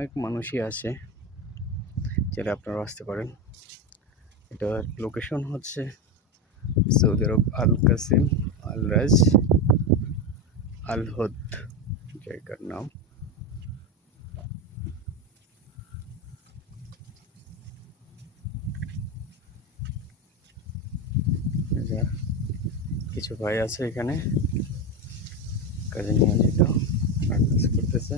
অনেক মানুষই আছে চাইলে আপনারা আসতে পারেন। এটা লোকেশন হচ্ছে সৌদি আরব আল কাসিম আল রাজ আল হদ জায়গার নাম। কিছু ভাই আছে এখানে। কাজে নিয়োজিত করতেছে।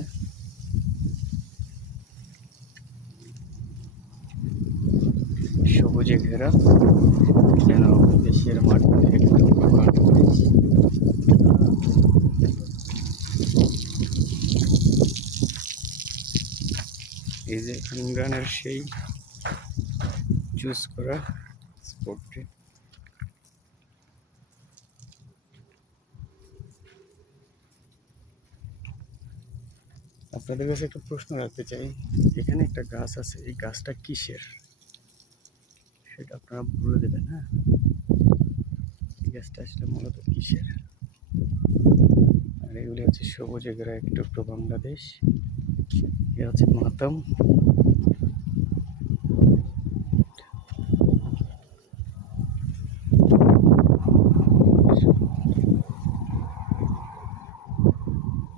সবুজে ঘেরা। যেন দেশের মাটিতে একটু প্রকার করেছি। এই যে ইমরানের সেই চুজ করা স্পোর্টটি আপনাদের কাছে একটা প্রশ্ন রাখতে চাই, এখানে একটা গাছ আছে, এই গাছটা কিসের? সেটা আপনারা বলে দেবেন হ্যাঁ? গাছটা আসলে মূলত কিসের? আর এগুলি হচ্ছে সবুজে ঘেরা একটু টুকরো বাংলাদেশ এ হচ্ছে মাতাম।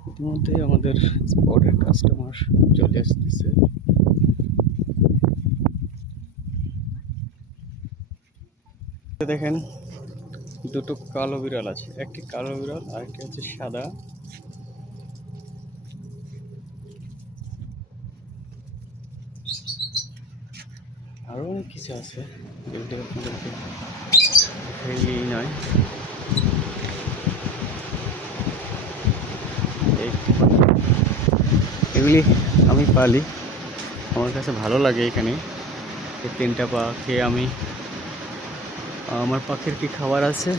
ইতিমধ্যেই আমাদের স্পটের কাস্টমার চলে আসতেছে। দেখেন, দুটো কালো বিড়াল আছে। একটি কালো বিড়াল আর একটি হচ্ছে সাদা। আরও অনেক কিছু আছে। নয়। এগুলি আমি পালি। আমার কাছে ভালো লাগে এখানে। তিনটা পাখি আমি আমার পাখির কি খাবার আছে?